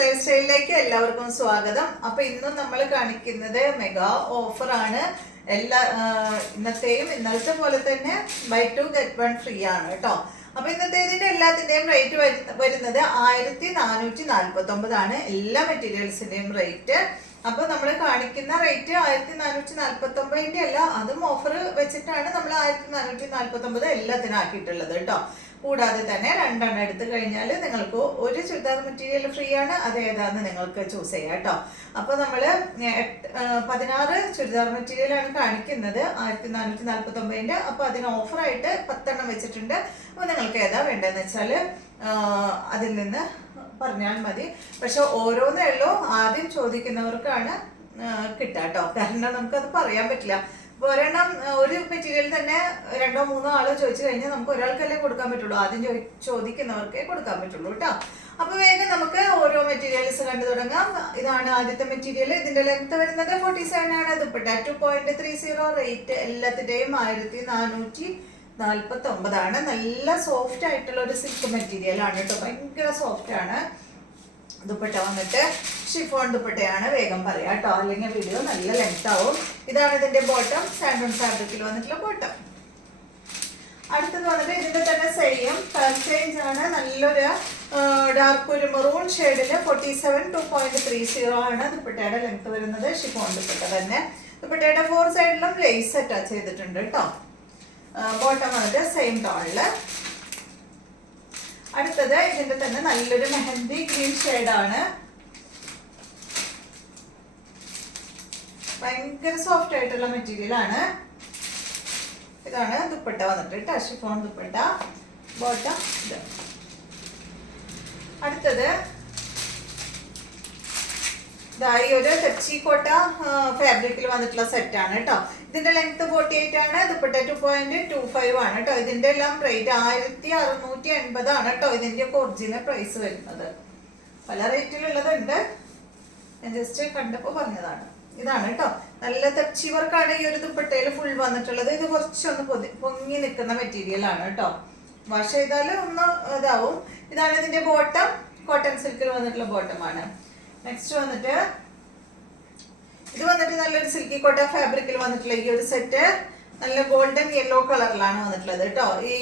Life സ്റ്റൈലിലേക്ക് എല്ലാവർക്കും സ്വാഗതം. അപ്പൊ ഇന്നും നമ്മൾ കാണിക്കുന്നത് മെഗാ ഓഫർ ആണ്. ഇന്നത്തെയും ഇന്നലത്തെ പോലെ തന്നെ ബൈ 2 get 1 ഫ്രീ ആണ് കേട്ടോ. അപ്പൊ ഇന്നത്തേതിന്റെ എല്ലാത്തിന്റെയും റേറ്റ് വരുന്നത് 1449 ആണ്. എല്ലാ മെറ്റീരിയൽസിന്റെയും റേറ്റ്. അപ്പൊ നമ്മൾ കാണിക്കുന്ന റേറ്റ് 1449 അല്ല, അതും ഓഫർ വെച്ചിട്ടാണ് നമ്മൾ 1449 എല്ലാത്തിനും ആക്കിയിട്ടുള്ളത് കേട്ടോ. കൂടാതെ തന്നെ 2 എണ്ണം എടുത്തു കഴിഞ്ഞാൽ നിങ്ങൾക്ക് ഒരു ചുരിദാർ മെറ്റീരിയൽ ഫ്രീ ആണ്. അത് ഏതാന്ന് നിങ്ങൾക്ക് ചൂസ് ചെയ്യാം കേട്ടോ. അപ്പോൾ നമ്മൾ 16 ചുരിദാർ മെറ്റീരിയൽ ആണ് കാണിക്കുന്നത് 1449. അപ്പോൾ അതിന് ഓഫറായിട്ട് 10 എണ്ണം വെച്ചിട്ടുണ്ട്. അപ്പോൾ നിങ്ങൾക്ക് ഏതാ വേണ്ടതെന്ന് വെച്ചാൽ അതിൽ നിന്ന് പറഞ്ഞാൽ മതി. പക്ഷെ ഓരോന്നേ ഉള്ളൂ ആദ്യം ചോദിക്കുന്നവർക്കാണ് കിട്ടുക കേട്ടോ. കാരണം നമുക്കത് പറയാൻ പറ്റില്ല. ഒരെണ്ണം ഒരു മെറ്റീരിയൽ തന്നെ 2 3 ആളോ ചോദിച്ചു കഴിഞ്ഞാൽ നമുക്ക് ഒരാൾക്കല്ലേ കൊടുക്കാൻ പറ്റുള്ളൂ. ആദ്യം ചോദിക്കുന്നവർക്കേ കൊടുക്കാൻ പറ്റുള്ളൂ കേട്ടോ. അപ്പൊ വേഗം നമുക്ക് ഓരോ മെറ്റീരിയൽസ് കണ്ടു തുടങ്ങാം. ഇതാണ് ആദ്യത്തെ മെറ്റീരിയൽ. ഇതിന്റെ ലെങ്ത് വരുന്നത് 47 ആണ്. ദുപ്പട്ട 2.30. റേറ്റ് എല്ലാത്തിന്റെയും 1449 ആണ്. നല്ല സോഫ്റ്റ് ആയിട്ടുള്ള ഒരു സിൽക്ക് മെറ്റീരിയൽ ആണ് കേട്ടോ. ഭയങ്കര സോഫ്റ്റ് ആണ്. ദുപ്പട്ട വന്നിട്ട് ഷിഫോൺ ദുപ്പട്ടയാണ്. വേഗം പറയാം കേട്ടോ, അല്ലെങ്കിൽ വീഡിയോ നല്ല ലെങ്ത് ആവും. ഇതാണ് ഇതിന്റെ ബോട്ടം. സാൻഡൺ ഫാബ്രിക്കിൽ വന്നിട്ടുള്ള ബോട്ടം. അടുത്തത് വന്നിട്ട് ഇതിന്റെ തന്നെ സെയിം കളർ ചേഞ്ച് ആണ്. നല്ലൊരു ഡാർക്ക് ഒരു മെറൂൺ ഷെയ്ഡില് 47 2.30 ആണ് ദുപ്പട്ടയുടെ ലെങ്ത് വരുന്നത്. ഷിഫോൺ ദുപ്പട്ട തന്നെ. ദുപ്പട്ടയുടെ 4 സൈഡിലും ലേസ് അറ്റാച്ച് ചെയ്തിട്ടുണ്ട് കേട്ടോ. ബോട്ടം വന്നിട്ട് സെയിം ടോണില്. അടുത്തത് ഇതിന്റെ തന്നെ നല്ലൊരു മെഹന്തി ഗ്രീൻ ഷെയ്ഡാണ്. ഭയങ്കര സോഫ്റ്റ് ആയിട്ടുള്ള മെറ്റീരിയൽ ആണ്. ഇതാണ് ദുപ്പട്ട വന്നിട്ട് ഷിഫോൺ ദുപ്പട്ട. ബോട്ടം ഇത്. അടുത്തത് ഈ ഒരു തെച്ചിക്കോട്ട ഫാബ്രിക്കിൽ വന്നിട്ടുള്ള സെറ്റ് ആണ് കേട്ടോ. ഇതിന്റെ ലെങ്ത് 48 ആണ്. ദുപ്പട്ട 2.25 ആണ് കേട്ടോ. ഇതിന്റെ എല്ലാം റേറ്റ് 1680 ആണ് കേട്ടോ. ഇതിന്റെ ഒറിജിനൽ പ്രൈസ് വരുന്നത്. പല റേറ്റിലുള്ളതുണ്ട്, ഞാൻ ജസ്റ്റ് കണ്ടപ്പോൾ പറഞ്ഞതാണ്. ഇതാണ് കേട്ടോ. നല്ല തെച്ചി വർക്കാണ് ഈ ഒരു ദുപ്പട്ടയിൽ ഫുൾ വന്നിട്ടുള്ളത്. ഇത് കുറച്ചൊന്ന് പൊങ്ങി നിൽക്കുന്ന മെറ്റീരിയൽ ആണ് കേട്ടോ. വാഷ് ചെയ്താൽ ഒന്ന് ഇതാവും. ഇതാണ് ഇതിന്റെ ബോട്ടം. കോട്ടൺ സിൽക്കിൽ വന്നിട്ടുള്ള ബോട്ടമാണ്. നെക്സ്റ്റ് വന്നിട്ട് ഇത് വന്നിട്ട് നല്ലൊരു സിൽക്കി കോട്ട ഫാബ്രിക്കിൽ വന്നിട്ടുള്ള ഈ ഒരു സെറ്റ് നല്ല ഗോൾഡൻ യെല്ലോ കളറിലാണ് വന്നിട്ടുള്ളത് കേട്ടോ. ഈ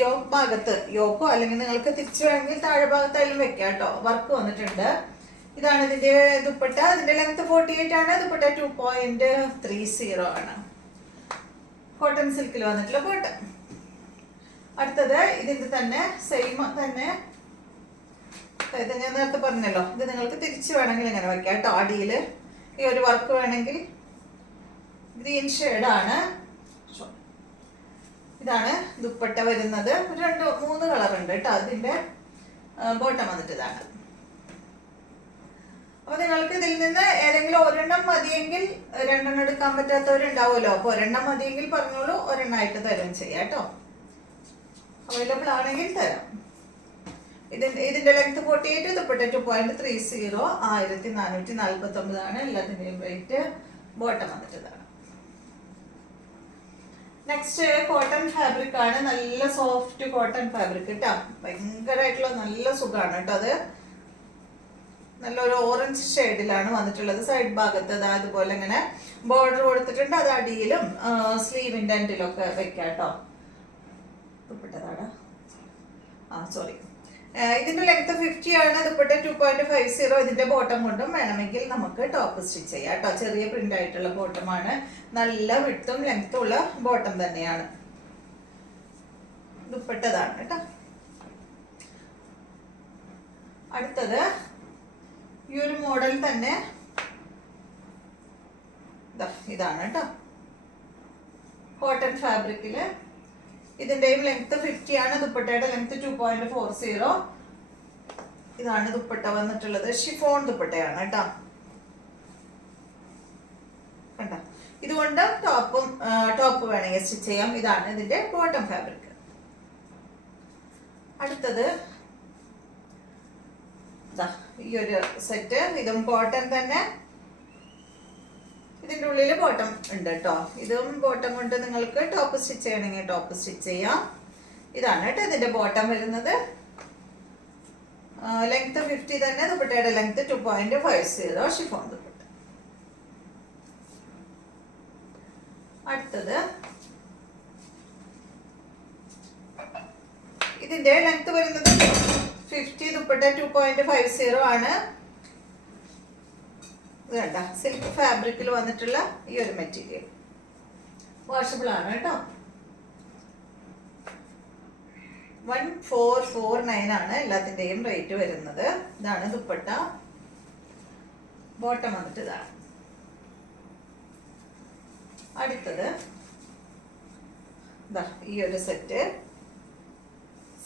യോക്ക് ഭാഗത്ത് യോക്കോ അല്ലെങ്കിൽ നിങ്ങൾക്ക് തിരിച്ചു വേണമെങ്കിൽ താഴെ ഭാഗത്തായാലും വെക്കാം കേട്ടോ. വർക്ക് വന്നിട്ടുണ്ട്. ഇതാണ് ഇതിന്റെ ദുപ്പട്ട. ഇതിന്റെ ലെങ്ത് 48 ആണ്. ദുപ്പട്ട 2.30 ആണ്. കോട്ടൺ സിൽക്കിൽ വന്നിട്ടുള്ള ബോട്ടം. അടുത്തത് ഇതിന്റെ തന്നെ സെയിം തന്നെ. ഇത് ഞാൻ നേരത്തെ പറഞ്ഞല്ലോ, ഇത് നിങ്ങൾക്ക് തിരിച്ചു വേണമെങ്കിൽ ഇങ്ങനെ വെക്കാം കേട്ടോ. അടിയിൽ ഈ ഒരു വർക്ക് വേണമെങ്കിൽ ഗ്രീൻ ഷെയ്ഡാണ്. ഇതാണ് ദുപ്പട്ട വരുന്നത്. 2 3 കളർ ഉണ്ട് കേട്ടോ. അതിന്റെ ബോട്ടം വന്നിട്ട് ഇതാണ്. അപ്പൊ നിങ്ങൾക്ക് ഇതിൽ നിന്ന് ഏതെങ്കിലും ഒരെണ്ണം മതിയെങ്കിൽ 2 എണ്ണം എടുക്കാൻ പറ്റാത്തവരുണ്ടാവുമല്ലോ. അപ്പൊ ഒരെണ്ണം മതിയെങ്കിൽ പറഞ്ഞോളൂ, ഒരെണ്ണമായിട്ട് തരും ചെയ്യാം കേട്ടോ. അവൈലബിൾ ആണെങ്കിൽ തരാം. ഇതിന്റെ ലെങ്ത് 48. ദുപ്പട്ട 2.30 1449 ആണ് എല്ലാത്തിന്റെയും റേറ്റ്. ബോട്ടം വന്നിട്ടതാണ്. നെക്സ്റ്റ് കോട്ടൺ ഫാബ്രിക് ആണ്. നല്ല സോഫ്റ്റ് കോട്ടൺ ഫാബ്രിക് കേട്ടോ. ഭയങ്കരമായിട്ടുള്ള നല്ല സുഖമാണ് കേട്ടോ. അത് നല്ലൊരു ഓറഞ്ച് ഷെയ്ഡിലാണ് വന്നിട്ടുള്ളത്. സൈഡ് ഭാഗത്ത് അതുപോലെ ഇങ്ങനെ ബോർഡർ കൊടുത്തിട്ടുണ്ട്. അത് അടിയിലും സ്ലീവിന്റെ എൻഡിലും ഒക്കെ വെക്കാം കേട്ടോ. ദുപ്പട്ടതാണ്. സോറി, ഇതിന്റെ ലെങ്ത് 50 ആണ്. ദുപ്പട്ട 2.50. ഇതിന്റെ ബോട്ടം കൊണ്ടും വേണമെങ്കിൽ നമുക്ക് ടോപ്പ് സ്റ്റിച്ച് ചെയ്യാം കേട്ടോ. ചെറിയ പ്രിന്റ് ആയിട്ടുള്ള ബോട്ടമാണ്. നല്ല വിഡ്ത്തും ലെങ്ത്തും ഉള്ള ബോട്ടം തന്നെയാണ്. ദുപ്പട്ടതാണ് കേട്ടോ. അടുത്തത് ഈ ഒരു മോഡൽ തന്നെ ഇതാണ് കേട്ടോ. കോട്ടൺ ഫാബ്രിക്കില്. ഇതിന്റെയും ലെങ്ത് 50 ആണ്. ദുപ്പട്ടയുടെ ലെങ്ത് 2.40. ഇതാണ് ദുപ്പട്ട വന്നിട്ടുള്ളത്. ഷിഫോൺ ദുപ്പട്ടയാണ് കേട്ടോ. കണ്ട, ഇതുകൊണ്ട് ടോപ്പ് വേണമെങ്കിൽ സ്റ്റിച്ച് ചെയ്യാം. ഇതാണ് ഇതിന്റെ ബോട്ടം ഫാബ്രിക്. അടുത്തത് ഈ ഒരു സെറ്റ്. ഇതും കോട്ടൺ തന്നെ. ഇതിന്റെ ഉള്ളിൽ ബോട്ടം ഉണ്ട് കേട്ടോ. ഇതും ബോട്ടം കൊണ്ട് നിങ്ങൾക്ക് ടോപ്പ് സ്റ്റിച്ച് ചെയ്യണമെങ്കിൽ ടോപ്പ് സ്റ്റിച്ച് ചെയ്യാം. ഇതാണ് കേട്ടോ ഇതിന്റെ ബോട്ടം വരുന്നത്. ലെങ്ത് 50 തന്നെ, ദുപ്പട്ടയുടെ ലെങ്ത് 2.50 ഷിഫോൺ ദുപ്പട്ട. അടുത്തത് ഇതിന്റെ ലെങ്ത് വരുന്നത് 50, ദുപ്പട്ട 2.50 ആണ്. ഇത് കണ്ട സിൽക്ക് ഫാബ്രിക്കിൽ വന്നിട്ടുള്ള ഈ ഒരു മെറ്റീരിയൽ വാഷബിൾ ആണ് കേട്ടോ. 1449 ആണ് എല്ലാത്തിൻ്റെയും റേറ്റ് വരുന്നത്. ഇതാണ് ദുപ്പട്ട. ബോട്ടം വന്നിട്ട് ഇതാണ്. അടുത്തത് ഈ ഒരു സെറ്റ്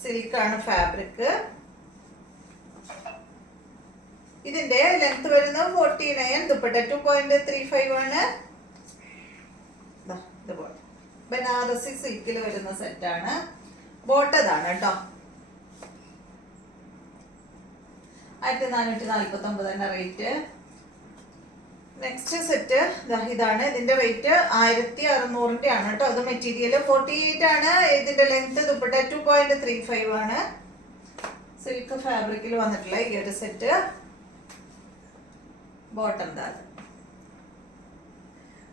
സിൽക്കാണ് ഫാബ്രിക്. ഇതിന്റെ ലെങ്ത് വരുന്നത് 49, ദുപ്പട്ട 2.35 ആണ്. ഇതുപോലെ ബനാറസി സിൽക്കിൽ വരുന്ന സെറ്റാണ്. ബോട്ടതാണ് കേട്ടോ. 1449 തന്നെ റേറ്റ്. നെക്സ്റ്റ് സെറ്റ് ഇതാണ്. ഇതിന്റെ റേറ്റ് 1600 ആണ് കേട്ടോ. അത് മെറ്റീരിയൽ 48 ആണ്. ഇതിന്റെ ലെങ്ത് ദുപ്പട്ട 2.35 ആണ്. സിൽക്ക് ഫാബ്രിക്കിൽ വന്നിട്ടുള്ള ഈ ഒരു സെറ്റ് ബോട്ടം ഇതാണ്.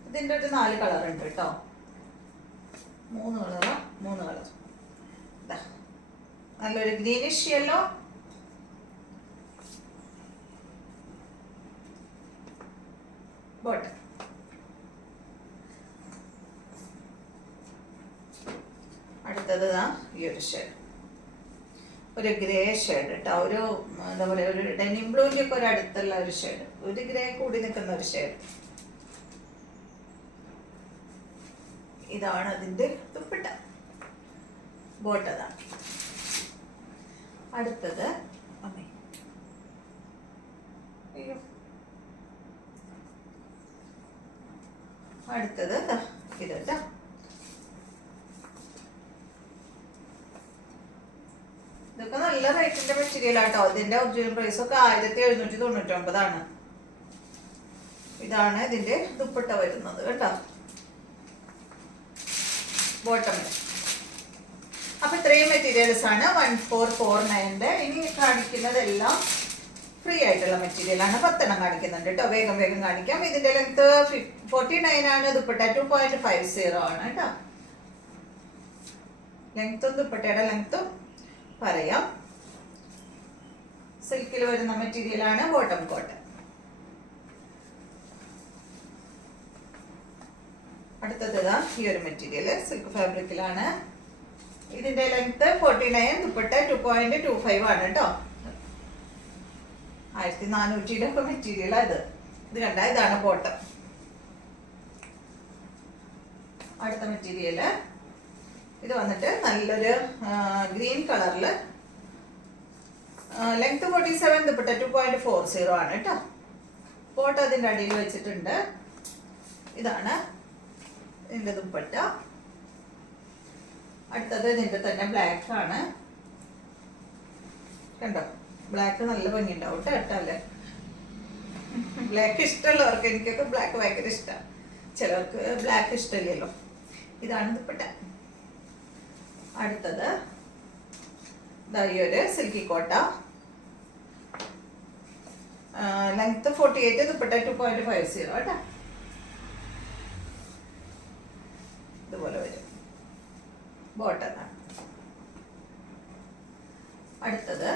ഇതിന്റെ ഒരു 4 കളർ ഉണ്ട് കേട്ടോ. 3 കളറോ 3 കളർ. നല്ലൊരു ഗ്രീനിഷ് യെല്ലോ, ബോട്ടം. അടുത്തത് ഈ ഒരു ഷെയ്ഡ്, ഒരു ഗ്രേ ഷെയ്ഡ് കേട്ടോ. ഒരു എന്താ പറയുക, ഒരു ഡെനിം ബ്ലൂവിൻ്റെ ഒക്കെ ഒരു അടുത്തുള്ള ഒരു ഷെയ്ഡ്, ഒരു ഗ്രേ കൂടി നിൽക്കുന്ന ഒരു ഷെയ്ഡ്. ഇതാണ് അതിന്റെ ദുപ്പട്ട. ബോട്ടതാണ്. അടുത്തത് അടുത്തത് ഇത് കേട്ടോ. ഇതൊക്കെ നല്ല റേറ്റിന്റെ മെറ്റീരിയൽ ആട്ടോ. ഇതിന്റെ ഒറിജിനൽ പ്രൈസ് ഒക്കെ 1799 ആണ്. ഇതാണ് ഇതിന്റെ ദുപ്പട്ട വരുന്നത് കേട്ടോ. ബോട്ടം. അപ്പൊ ഇത്രയും മെറ്റീരിയൽസ് ആണ് 1449. ഇനി കാണിക്കുന്നതെല്ലാം ഫ്രീ ആയിട്ടുള്ള മെറ്റീരിയൽ ആണ്. 10 എണ്ണം കാണിക്കുന്നുണ്ട് കേട്ടോ. വേഗം വേഗം കാണിക്കാം. ഇതിന്റെ ലെങ്ത് 49 ആണ്. ദുപ്പട്ട 2.50 ആണ് കേട്ടോ. ലെങ്ത്തും ദുപ്പട്ടയുടെ ലെങ്ത്തും പറയാം. സിൽക്കിൽ വരുന്ന മെറ്റീരിയൽ ആണ്. Bottom cotton. അടുത്തത് ഈ ഒരു മെറ്റീരിയൽ സിൽക്ക് ഫാബ്രിക്കിലാണ്. ഇതിന്റെ ലെങ്ത് 49, ദുപ്പട്ട 2.25 ആണ് കേട്ടോ. 1400 ഒക്കെ മെറ്റീരിയൽ ഇത്. ഇത് കണ്ട, ഇതാണ് ബോട്ടം. അടുത്ത മെറ്റീരിയൽ ഇത് വന്നിട്ട് നല്ലൊരു ഗ്രീൻ കളറില്, ലെങ്ത് 47, ദുപ്പട്ട 2.40 ആണ് കേട്ടോ. ബോട്ടം അതിന്റെ അടിയിൽ വെച്ചിട്ടുണ്ട്. ഇതാണ് ഇതിന്റെ ദുപ്പട്ട. അടുത്തത് ഇതിന്റെ തന്നെ ബ്ലാക്ക് ആണ്. കണ്ടോ, ബ്ലാക്ക് നല്ല ഭംഗി ഉണ്ടാവും കേട്ടോ. അല്ലേ, ബ്ലാക്ക് ഇഷ്ടമുള്ളവർക്ക്, എനിക്കൊക്കെ ബ്ലാക്ക് ഭയങ്കര ഇഷ്ടമാണ്. ചിലർക്ക് ബ്ലാക്ക് ഇഷ്ടമില്ലല്ലോ. ഇതാണ് ദുപ്പട്ട. അടുത്തത് ഈ ഒരു സിൽക്കി കോട്ട. ലെങ്ത് 48, ദുപ്പട്ട 2.50 കേട്ടോ. ഇതുപോലെ വരും. ബോട്ടം. അടുത്തത്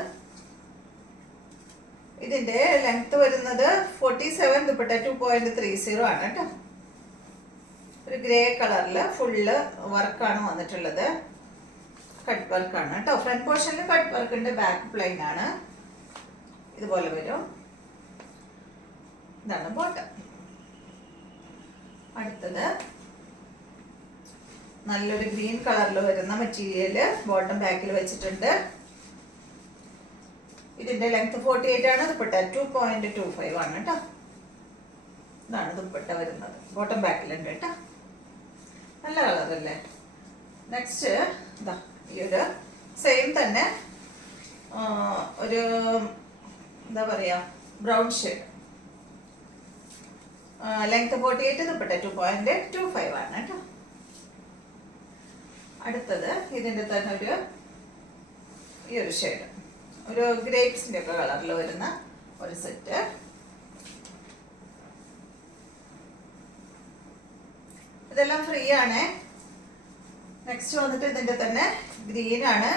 ഇതിന്റെ ലെങ്ത് വരുന്നത് 47, ദുപ്പട്ട 2.30 ആണ് കേട്ടോ. ഒരു ഗ്രേ കളറില് ഫുള്ള് വർക്കാണ് വന്നിട്ടുള്ളത്. കട്ട് വർക്കാണ് കേട്ടോ. ഫ്രണ്ട് പോർഷനിൽ കട്ട് വർക്ക് ഉണ്ട്, ബാക്ക് പ്ലെയിൻ ആണ്. ഇതുപോലെ വരും. ഇതാണ് ബോട്ടം. അടുത്തത് നല്ലൊരു ഗ്രീൻ കളറിൽ വരുന്ന മെറ്റീരിയൽ ബോട്ടം ബാക്കിൽ വെച്ചിട്ടുണ്ട്. ഇതിന്റെ ലെങ്ത് 48 ആണ്. ദുപ്പട്ട 2.25 ആണ് കേട്ടോ. ഇതാണ് ദുപ്പട്ട വരുന്നത്. ബോട്ടം ബാക്കിലുണ്ട് കേട്ടോ. നല്ല കളറല്ലേ. നെക്സ്റ്റ് ഈ ഒരു സെയിം തന്നെ ഒരു എന്താ പറയാ, ബ്രൗൺ ഷെയ്ഡ്. ലെങ്ത് 48, ദുപ്പട്ട 2.25 ആണ് കേട്ടോ. അടുത്തത് ഇതിന്റെ തന്നെ ഈ ഒരു ഷെയ്ഡ്, ഒരു ഗ്രേപ്സിന്റെ ഒക്കെ കളറിൽ വരുന്ന ഒരു സെറ്റ്. ഇതെല്ലാം ഫ്രീ ആണ്. നെക്സ്റ്റ് വന്നിട്ട് ഇതിന്റെ തന്നെ ഗ്രീൻ ആണ്.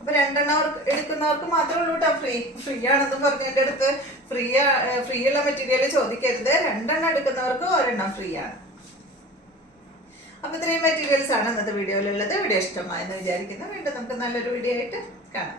അപ്പൊ 2 എണ്ണം എടുക്കുന്നവർക്ക് മാത്രമേ ഉള്ളൂ കേട്ടോ ഫ്രീ ആണെന്ന് പറഞ്ഞതിന്റെ അടുത്ത് ഫ്രീ ഉള്ള മെറ്റീരിയൽ ചോദിക്കരുത്. 2 എണ്ണം എടുക്കുന്നവർക്ക് 1 എണ്ണം ഫ്രീ ആണ്. അപ്പൊ ഇത്രയും മെറ്റീരിയൽസ് ആണ് ഇന്നത്തെ വീഡിയോയിലുള്ളത്. വീഡിയോ ഇഷ്ടമായെന്ന് വിചാരിക്കുന്നു. വീണ്ടും നമുക്ക് നല്ലൊരു വീഡിയോ ആയിട്ട് കാണാം.